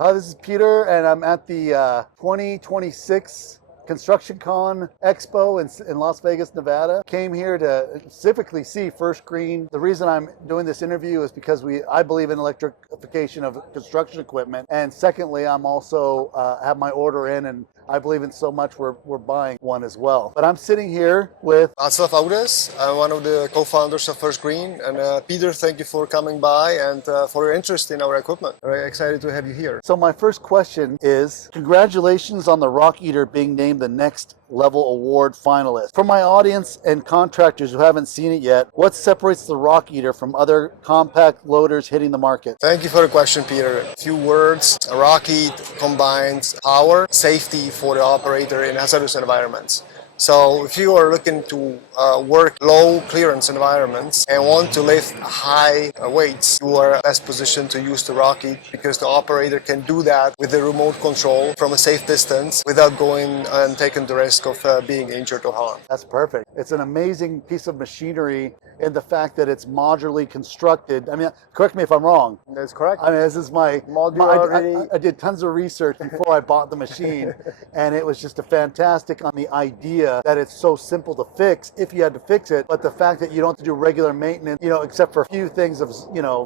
Hi, this is Peter, and I'm at the 2026 Construction CONEXPO in Las Vegas, Nevada. Came here to specifically see First Green. The reason I'm doing this interview is because I believe in electrification of construction equipment, and secondly, I'm also have my order in, and I believe in so much we're buying one as well. But I'm sitting here with Václav. I'm one of the co-founders of First Green, and Peter, thank you for coming by and for your interest in our equipment. Very excited to have you here. So my first question is, congratulations on the Rockeater being named the Next Level Award finalist. For my audience and contractors who haven't seen it yet, what separates the Rockeater from other compact loaders hitting the market? Thank you for the question, Peter. A few words. A Rockeat combines power, safety for the operator in hazardous environments. So if you are looking to work low clearance environments and want to lift high weights, you are best positioned to use the Rockeat because the operator can do that with the remote control from a safe distance without going and taking the risk of being injured or harmed. That's perfect. It's an amazing piece of machinery in the fact that it's modularly constructed. I mean, correct me if I'm wrong. That's correct. I mean, this is my modularity. I did tons of research before I bought the machine, and it was just a fantastic on the idea that it's so simple to fix if you had to fix it, but the fact that you don't have to do regular maintenance, except for a few things of,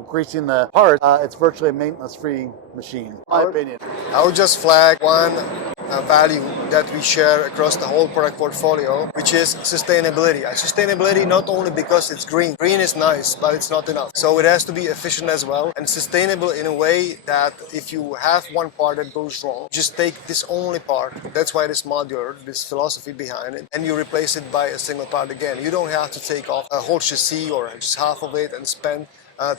greasing the parts, it's virtually a maintenance-free machine, in my opinion. I would just flag one value that we share across the whole product portfolio, which is sustainability. Sustainability not only because it's green. Green is nice, but it's not enough. So it has to be efficient as well and sustainable in a way that if you have one part that goes wrong, just take this only part. That's why it is modular, this philosophy behind it, and you replace it by a single part again. You don't have to take off a whole chassis or just half of it and spend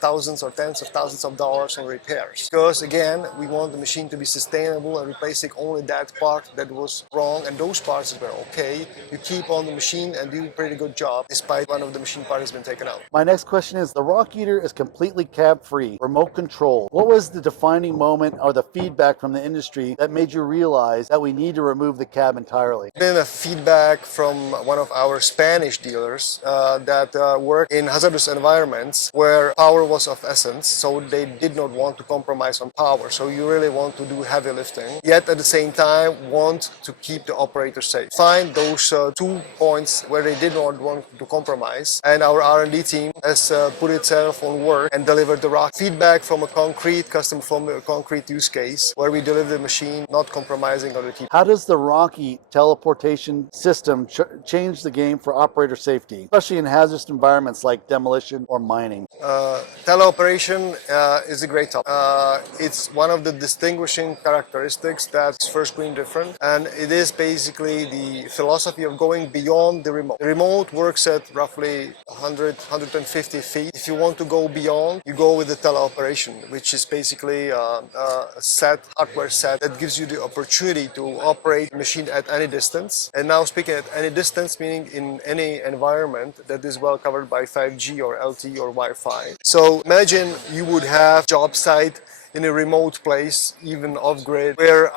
thousands or tens of thousands of dollars on repairs. Because again, we want the machine to be sustainable and replacing only that part that was wrong, and those parts that were okay, you keep on the machine and do a pretty good job despite one of the machine parts has been taken out. My next question is, the Rockeater is completely cab-free, remote control. What was the defining moment or the feedback from the industry that made you realize that we need to remove the cab entirely? Been a feedback from one of our Spanish dealers that work in hazardous environments where power was of essence, so they did not want to compromise on power. So you really want to do heavy lifting, yet at the same time want to keep the operator safe. Find those 2 points where they did not want to compromise, and our R&D team has put itself on work and delivered the Rock. Feedback from a concrete customer, from a concrete use case where we deliver the machine, not compromising on the key. How does the Rockeat teleportation system change the game for operator safety, especially in hazardous environments like demolition or mining? Teleoperation is a great topic. It's one of the distinguishing characteristics that's First Green different, and it is basically the philosophy of going beyond the remote. The remote works at roughly 100, 150 feet. If you want to go beyond, you go with the teleoperation, which is basically a hardware set that gives you the opportunity to operate the machine at any distance. And now speaking at any distance, meaning in any environment that is well covered by 5G or LTE or Wi-Fi. So imagine you would have a job site in a remote place, even off-grid, where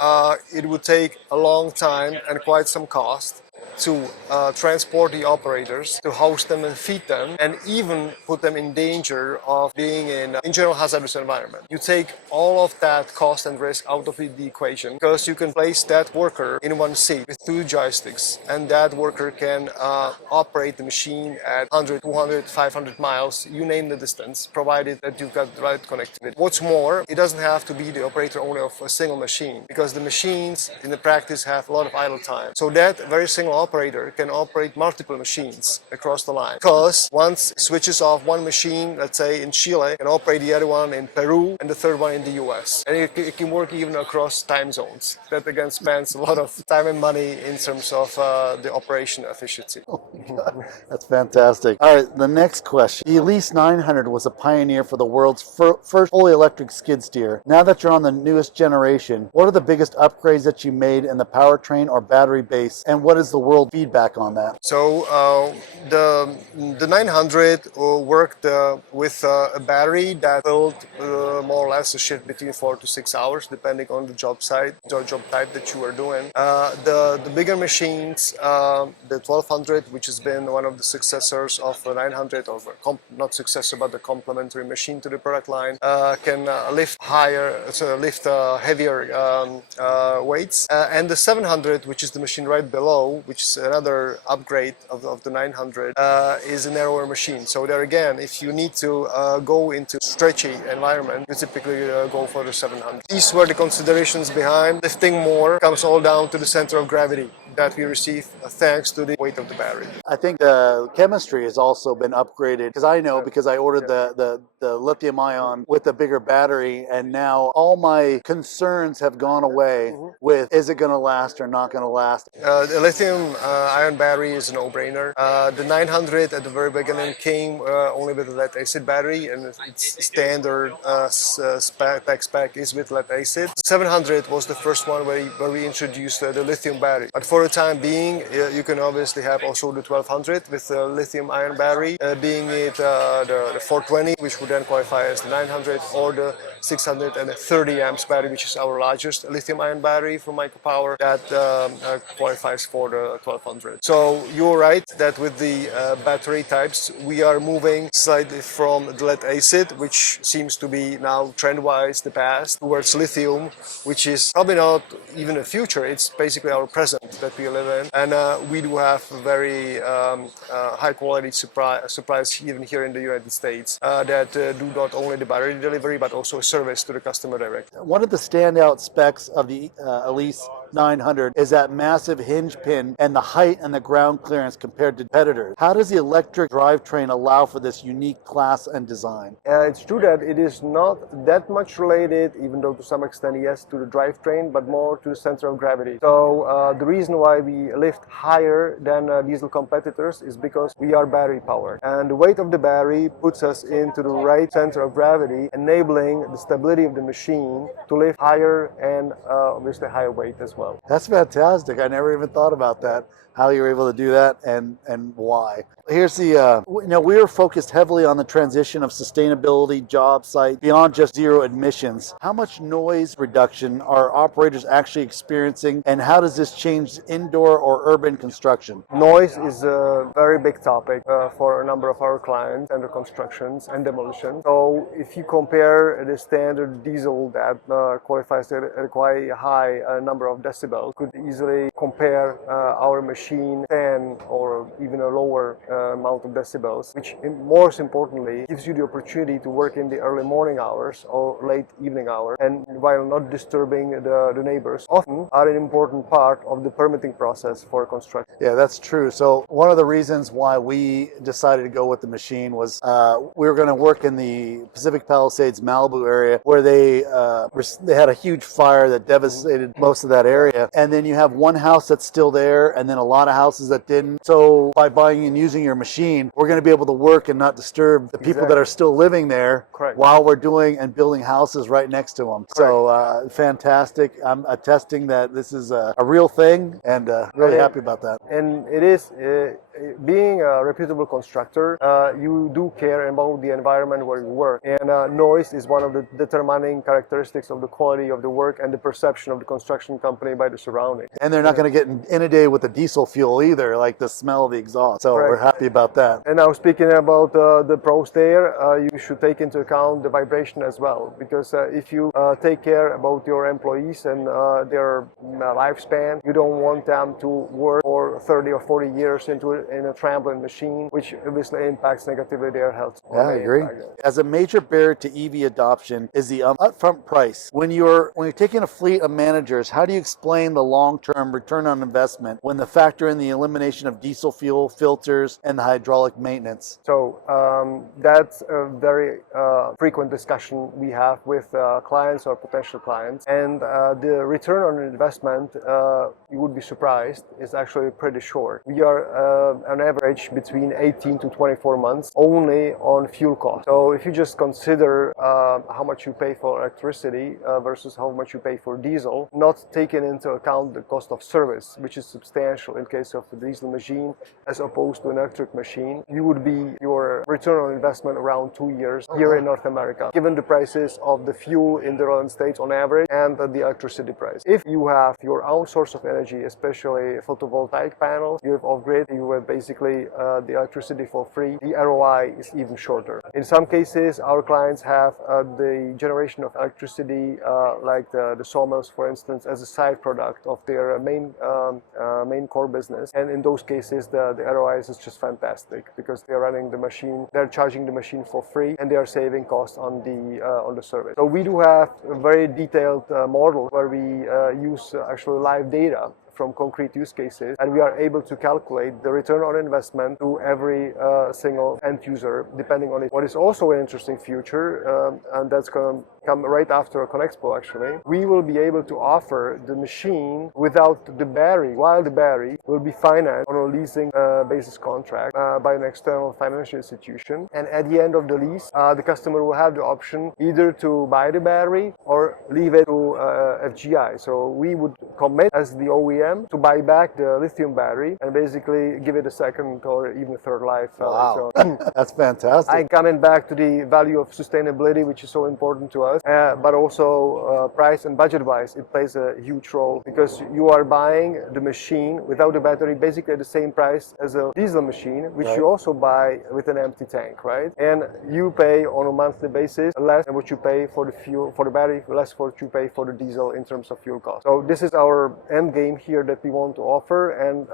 it would take a long time and quite some cost to transport the operators, to host them and feed them, and even put them in danger of being in general hazardous environment. You take all of that cost and risk out of the equation because you can place that worker in one seat with 2 joysticks, and that worker can operate the machine at 100, 200, 500 miles, you name the distance, provided that you've got the right connectivity. What's more, it doesn't have to be the operator only of a single machine, because the machines in the practice have a lot of idle time. So that very single operator can operate multiple machines across the line, because once it switches off one machine, let's say in Chile, can operate the other one in Peru and the third one in the US. And it can work even across time zones. That again spends a lot of time and money in terms of the operation efficiency. Oh my God. That's fantastic. All right, the next question. The Elise 900 was a pioneer for the world's first fully electric skid steer. Now that you're on the newest generation, what are the biggest upgrades that you made in the powertrain or battery base, and what is the world little feedback on that. So the 900 worked with a battery that filled more or less a shift between 4 to 6 hours, depending on the job site, or job type that you are doing. The bigger machines, the 1200, which has been one of the successors of the 900, or not successor, but the complementary machine to the product line, can lift higher, lift heavier weights. And the 700, which is the machine right below, which is another upgrade of the 900, is a narrower machine. So there again, if you need to go into stretchy environment, you typically go for the 700. These were the considerations behind lifting more. Comes all down to the center of gravity that we receive thanks to the weight of the battery. I think the chemistry has also been upgraded, because I know, because I ordered the lithium ion with the bigger battery, and now all my concerns have gone away with, is it going to last or not going to last? The lithium ion battery is a no-brainer. The 900 at the very beginning came only with a lead acid battery, and its standard spec is with lead acid. 700 was the first one where we introduced the lithium battery. But for the time being, you can obviously have also the 1200 with the lithium ion battery, being it the 420, which would then qualify as the 900, or the 630 amps battery, which is our largest lithium ion battery from Micropower, that qualifies for the 1200. So you're right that with the battery types, we are moving slightly from the lead acid, which seems to be now trend-wise the past, towards lithium, which is probably not even the future. It's basically our present that we live in, and we do have very high-quality supplies even here in the United States that do not only the battery delivery but also service to the customer directly. One of the standout specs of the Elise 900 is that massive hinge pin and the height and the ground clearance compared to competitors. How does the electric drivetrain allow for this unique class and design? It's true that it is not that much related, even though to some extent yes, to the drivetrain, but more to the center of gravity. So the reason why we lift higher than diesel competitors is because we are battery powered, and the weight of the battery puts us into the right center of gravity, enabling the stability of the machine to lift higher and obviously higher weight as well. That's fantastic. I never even thought about that, how you're able to do that and why. Here's the, we are focused heavily on the transition of sustainability job site beyond just zero emissions. How much noise reduction are operators actually experiencing, and how does this change indoor or urban construction? Noise is a very big topic for a number of our clients under constructions and demolition. So if you compare the standard diesel that qualifies to a quite high number of decibels, could easily compare our machine 10 or even a lower amount of decibels, which most importantly gives you the opportunity to work in the early morning hours or late evening hours, and while not disturbing the neighbors, often are an important part of the permitting process for construction. Yeah, that's true. So one of the reasons why we decided to go with the machine was we were going to work in the Pacific Palisades, Malibu area, where they had a huge fire that devastated most of that area, and then you have one house that's still there and then a lot of houses that didn't. So by buying and using your machine, we're going to be able to work and not disturb the people that are still living there. Correct. While we're doing and building houses right next to them. Correct. So fantastic. I'm attesting that this is a real thing, and really happy about that. And it is, being a reputable constructor, you do care about the environment where you work, and noise is one of the determining characteristics of the quality of the work and the perception of the construction company by the surroundings. And they're not going to get inundated with the diesel fuel either, like the smell of the exhaust. So Correct. We're happy about that. And now speaking about the pros there, you should take into account the vibration as well, because if you take care about your employees and their lifespan, you don't want them to work for 30 or 40 years in a trampoline machine, which obviously impacts negatively their health. Yeah, I agree. As a major barrier to EV adoption is the upfront price. When you're taking a fleet of managers, how do you explain the long-term return on investment when the factor in the elimination of diesel fuel, filters, and the hydraulic maintenance? So that's a very frequent discussion we have with clients or potential clients, and the return on investment, you would be surprised, is actually pretty short. We are on average between 18 to 24 months only on fuel cost. So if you just consider how much you pay for electricity versus how much you pay for diesel, not taking into account the cost of service, which is substantial in case of the diesel machine as opposed to an electric machine, you would be your return on investment around 2 years here in North America, given the prices of the fuel in the United States on average and the electricity price. If you have your own source of energy, especially photovoltaic panels, you have off-grid, you have basically the electricity for free, the ROI is even shorter. In some cases, our clients have the generation of electricity, like the sawmills, for instance, as a side product of their main core business. And in those cases, the ROI is just fantastic because they're running the machine, they're charging the machine for free, and they are saving costs on the service. So we do have a very detailed model where we use actually live data from concrete use cases, and we are able to calculate the return on investment to every single end user, depending on it. What is also an interesting future, and that's going to come right after CONEXPO actually, we will be able to offer the machine without the battery, while the battery will be financed on a leasing basis contract by an external financial institution. And at the end of the lease, the customer will have the option either to buy the battery or leave it to FGI. So we would commit as the OEM to buy back the lithium battery and basically give it a second or even a third life. Wow, that's fantastic. I'm coming back to the value of sustainability, which is so important to us, but also price and budget-wise, it plays a huge role because you are buying the machine without the battery basically at the same price as a diesel machine, which you also buy with an empty tank, right? And you pay on a monthly basis less than what you pay for the fuel, for the battery, less for what you pay for the diesel in terms of fuel cost. So this is our end game here that we want to offer, and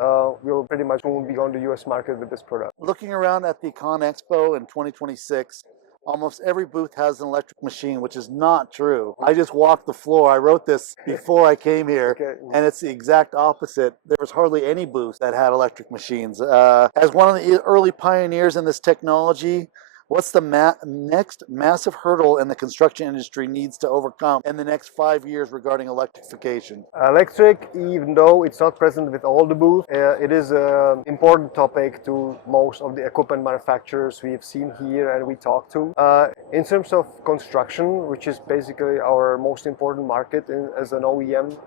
we'll pretty much soon be on the US market with this product. Looking around at the CONEXPO in 2026, almost every booth has an electric machine, which is not true. I just walked the floor. I wrote this before I came here, and it's the exact opposite. There was hardly any booth that had electric machines. As one of the early pioneers in this technology, what's the next massive hurdle in the construction industry needs to overcome in the next 5 years regarding electrification? Electric, even though it's not present with all the booths, it is an important topic to most of the equipment manufacturers we've seen here and we talk to. In terms of construction, which is basically our most important market as an OEM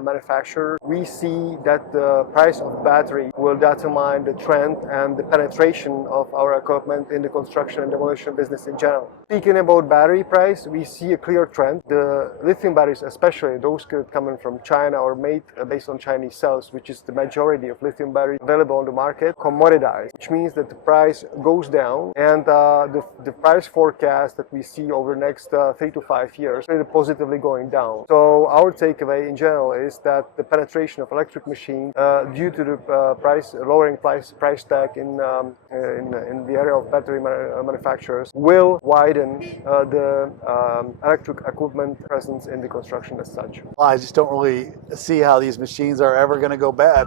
manufacturer, we see that the price of battery will determine the trend and the penetration of our equipment in the construction and demolition business in general. Speaking about battery price, we see a clear trend. The lithium batteries, especially those coming from China or made based on Chinese cells, which is the majority of lithium batteries available on the market, commoditized, which means that the price goes down, and the price forecast that we see over the next 3 to 5 years is positively going down. So our takeaway in general is that the penetration of electric machines, due to the lowering price tag in the area of battery manufacturers, will widen the electric equipment presence in the construction as such. Well, I just don't really see how these machines are ever going to go bad.